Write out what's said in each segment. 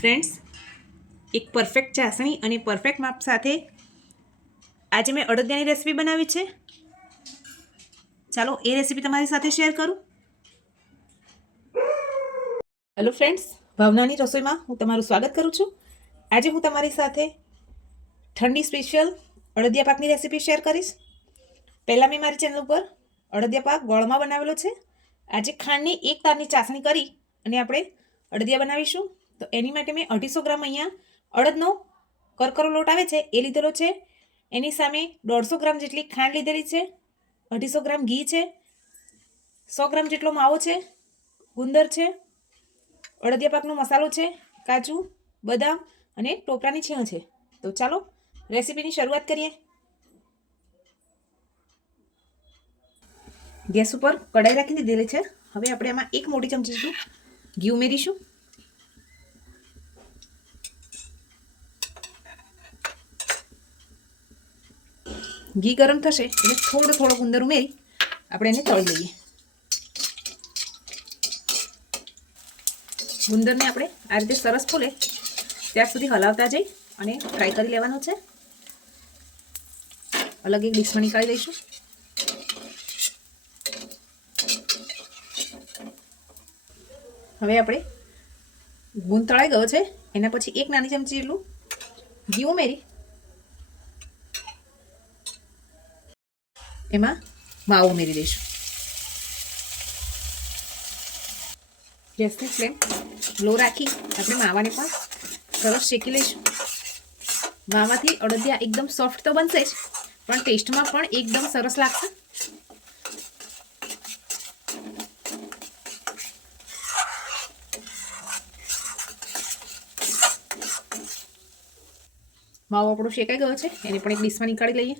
Friends, એક perfect ચાસણી અને પરફેક્ટ માપ સાથે આજે મેં અડદિયાની રેસીપી બનાવી છે. ચાલો એ રેસીપી તમારી સાથે શેર કરું. હેલો ફ્રેન્ડ્સ, ભાવનાની રસોઈમાં હું તમારું સ્વાગત કરું છું. આજે હું તમારી સાથે ઠંડી સ્પેશિયલ અડદિયા પાકની રેસીપી શેર કરીશ. પહેલાં મેં મારી ચેનલ ઉપર અડદિયા પાક ગોળમાં બનાવેલો છે. આજે ખાંડની 1 તારની ચાસણી કરી અને આપણે અડદિયા બનાવીશું. તો એની માટે મેં 250 ગ્રામ અહીંયા અડદનો કરકરો લોટ આવે છે એ લીધેલો છે. એની સામે 150 ગ્રામ જેટલી ખાંડ લીધેલી છે, 250 ગ્રામ ઘી છે, 100 ગ્રામ જેટલો માવો છે, ગુંદર છે, અડદિયા પાકનો મસાલો છે, કાજુ, બદામ અને ટોપરાની છીણ છે. તો ચાલો રેસીપીની શરૂઆત કરીએ. ગેસ ઉપર કડાઈ રાખી દીધેલી છે. હવે આપણે એમાં 1 મોટી ચમચી જેટલું ઘી ઉમેરીશું. ઘી ગરમ થશે એટલે થોડો ગુંદર ઉમેરી આપણે એને તળી લઈએ. ગુંદરને આપણે આ રીતે સરસ ફૂલે ત્યાં સુધી હલાવતા જઈ અને ફ્રાય કરી લેવાનું છે. અલગ એક ડીશમાં નીકાળી લઈશું. હવે આપણે ગુંદ તળાઈ ગયો છે એના પછી 1 નાની ચમચી જેટલું ઘી ઉમેરી એમાં માવો ઉમેરી દઈશું. ગેસની ફ્લેમ લો રાખી આપણે માવાને પણ સરસ શેકી લઈશું. માવાથી અડદિયા એકદમ સોફ્ટ તો બનશે જ, પણ ટેસ્ટમાં પણ એકદમ સરસ લાગશે. માવો આપણો શેકાઈ ગયો છે એને પણ એક ડીશમાં નીકાળી લઈએ.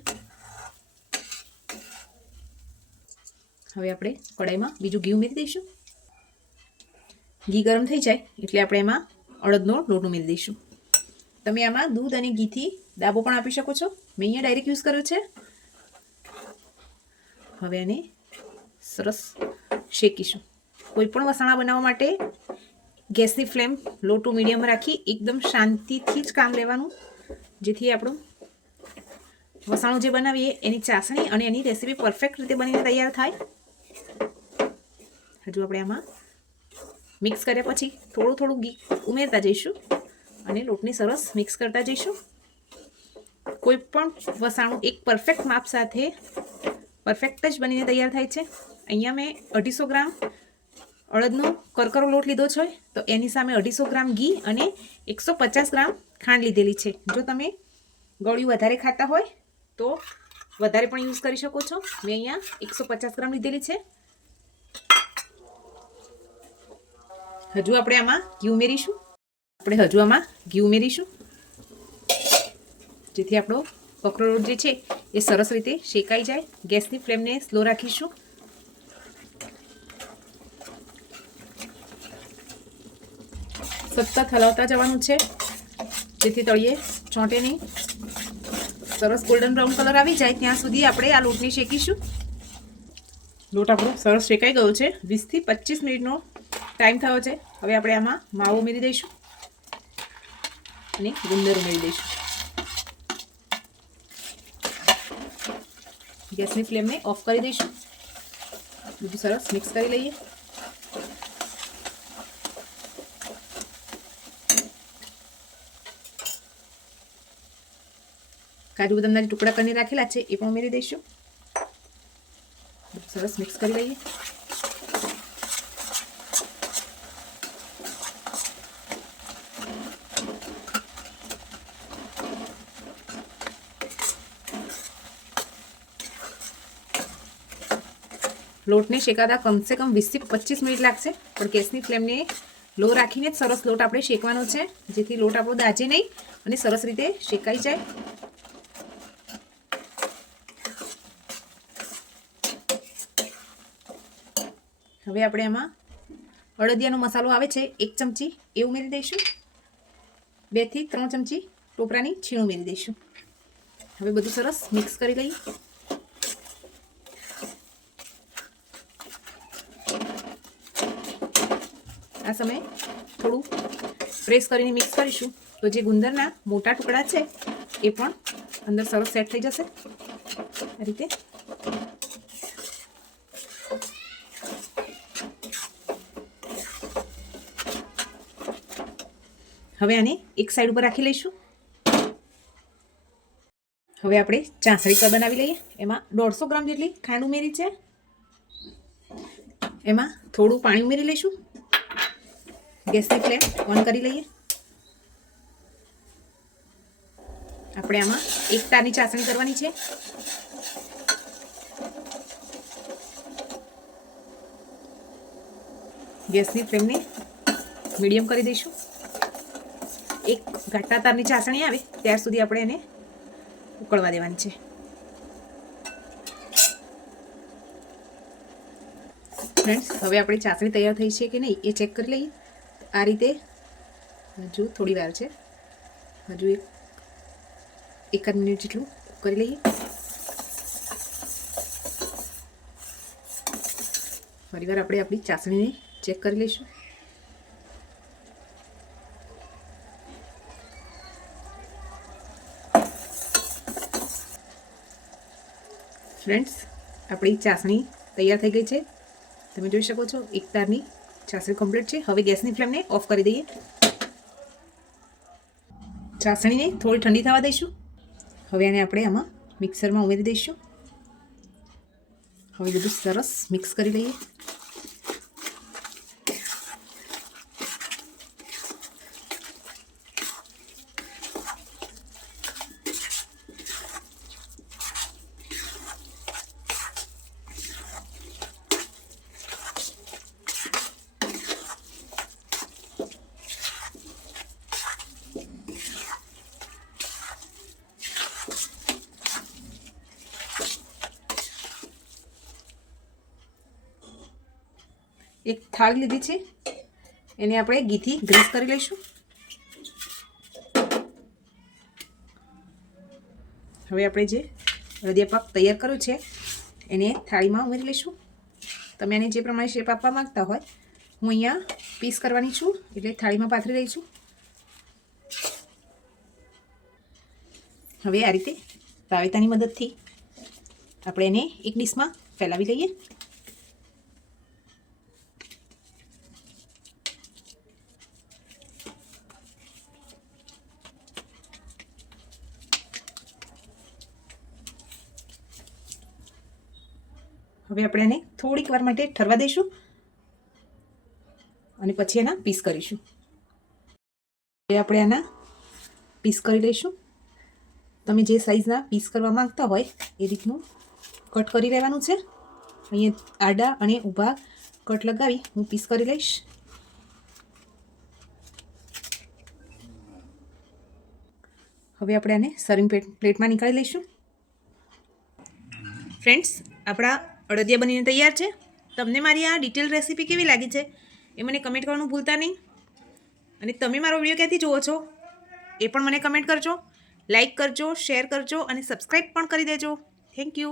હવે આપણે કડાઈમાં બીજું ઘી ઉમેરી દઈશું. ઘી ગરમ થઈ જાય એટલે આપણે એમાં અડદનો લોટ ઉમેરી દઈશું. તમે આમાં દૂધ અને ઘીથી દાબો પણ આપી શકો છો. મેં અહીંયા ડાયરેક્ટ યુઝ કર્યો છે. હવે આને સરસ શેકીશું. કોઈ પણ વસાણા બનાવવા માટે ગેસની ફ્લેમ લો ટુ મીડિયમ રાખી એકદમ શાંતિથી જ કામ લેવાનું, જેથી આપણું વસાણું જે બનાવીએ એની ચાસણી અને એની રેસીપી પરફેક્ટ રીતે બનીને તૈયાર થાય. હજુ આપણે આમાં મિક્સ કર્યા પછી થોડું ઘી ઉમેરતા જઈશું અને લોટને સરસ મિક્સ કરતા જઈશું. કોઈ પણ વસાણું એક પરફેક્ટ માપ સાથે પરફેક્ટ જ બનીને તૈયાર થાય છે. અહીંયા મેં 250 ગ્રામ અડદનો કરકરો લોટ લીધો છે, તો એની સામે 250 ગ્રામ ઘી અને 150 ગ્રામ ખાંડ લીધેલી છે. જો તમે ગળ્યું વધારે ખાતા હોય તો વધારે પણ યુઝ કરી શકો છો. મેં અહીંયા 150 ગ્રામ લીધેલી છે. હજુ આપણે આમાં ઘી ઉમેરીશું. જેથી આપણો કકરો લોટ જે છે એ સરસ રીતે શેકાઈ જાય. ગેસની ફ્લેમને સ્લો રાખીશું. સતત હલાવતા જવાનું છે જેથી તળિયે ચોંટે નહીં. સરસ ગોલ્ડન બ્રાઉન કલર આવી જાય ત્યાં સુધી આપણે આ લોટને શેકીશું. લોટ આપણો સરસ શેકાઈ ગયો છે. 20 થી 25 મિનિટનો ટાઈમ થયો છે. હવે આપણે આમાં માવો ઉમેરી દઈશું અને ગુંદર ઉમેરી દઈશું. ગેસની ફ્લેમને ઓફ કરી દઈશું. બધું સરસ મિક્સ કરી લઈએ. કાજુ બદામના ટુકડા કરીને રાખેલા છે એ પણ ઉમેરી દઈશું. સરસ મિક્સ કરી લઈએ. લોટને શેકાતા કમસે કમ 20 થી 25 મિનિટ લાગશે, પણ ગેસની ફ્લેમને લો રાખીને જ સરસ લોટ આપણે શેકવાનો છે, જેથી લોટ આપણો દાજે નહીં અને સરસ રીતે શેકાઈ જાય. હવે આપણે એમાં અડદિયાનો મસાલો આવે છે 1 ચમચી એ ઉમેરી દઈશું. 2 થી 3 ચમચી ટોપરાની છીણ ઉમેરી દઈશું. હવે બધું સરસ મિક્સ કરી લઈએ. આ સમયે થોડું પ્રેસ કરીને મિક્સ કરીશું તો જે ગુંદરના મોટા ટુકડા છે એ પણ અંદર સરસ સેટ થઈ જશે આ રીતે. હવે આને એક સાઈડ ઉપર રાખી લઈશું. હવે આપણે ચાસણી બનાવી લઈએ. એમાં 150 ગ્રામ જેટલી ખાંડ ઉમેરી છે. એમાં થોડું પાણી ઉમેરી લઈશું. ગેસની ફ્લેમ ઓન કરી લઈએ. આપણે આમાં એક તારની ચાસણી કરવાની છે. ગેસની ફ્લેમને મીડિયમ કરી દઈશું. એક ઘાટા તારની ચાસણી આવે ત્યાર સુધી આપણે એને ઉકળવા દેવાની છે. ફ્રેન્ડ્સ, હવે આપણી ચાસણી તૈયાર થઈ છે કે નહીં એ ચેક કરી લઈએ. આ રીતે હજુ થોડી વાર છે, હજુ એકાદ મિનિટ જેટલું કરી લઈએ. ફરીવાર આપણે આપણી ચાસણીને ચેક કરી લઈશું. ફ્રેન્ડ્સ, આપણી ચાસણી તૈયાર થઈ ગઈ છે. તમે જોઈ શકો છો એક તારની ચાસણી કમ્પ્લીટ છે. હવે ગેસની ફ્લેમને ઓફ કરી દઈએ. ચાસણીને થોડી ઠંડી થવા દઈશું. હવે આને આપણે આમાં મિક્સરમાં ઉમેરી દઈશું. હવે બધું સરસ મિક્સ કરી લઈએ. એક થાળી લીધી છે, એને આપણે ઘીથી ગ્રીસ કરી લઈશું. હવે આપણે જે અડદિયા પાક તૈયાર કર્યો છે એને થાળીમાં ઉમેરી લઈશું. તમે આને જે પ્રમાણે શેપ આપવા માંગતા હોય, હું અહીંયા પીસ કરવાની છું એટલે થાળીમાં પાથરી રહી છું. હવે આ રીતે તાવેતાની મદદથી આપણે એને એક ડીશમાં ફેલાવી લઈએ. હવે આપણે એને થોડીક વાર માટે ઠરવા દઈશું અને પછી એના પીસ કરીશું. હવે આપણે આના પીસ કરી લઈશું. તમે જે સાઈઝના પીસ કરવા માંગતા હોય એ રીતનું કટ કરી લેવાનું છે. અહીંયા આડા અને ઊભા કટ લગાવી હું પીસ કરી લઈશ. હવે આપણે આને સર્વિંગ પ્લેટમાં નીકાળી લઈશું. ફ્રેન્ડ્સ, આપણા અડદિયા બનીને તૈયાર છે. તમને મારી આ ડિટેલ રેસીપી કેવી લાગી છે એ મને કમેન્ટ કરવાનું ભૂલતા નહીં. અને તમે મારો વિડીયો ક્યાંથી જુઓ છો એ પણ મને કમેન્ટ કરજો. લાઈક કરજો, શેર કરજો અને સબસ્ક્રાઈબ પણ કરી દેજો. Thank you.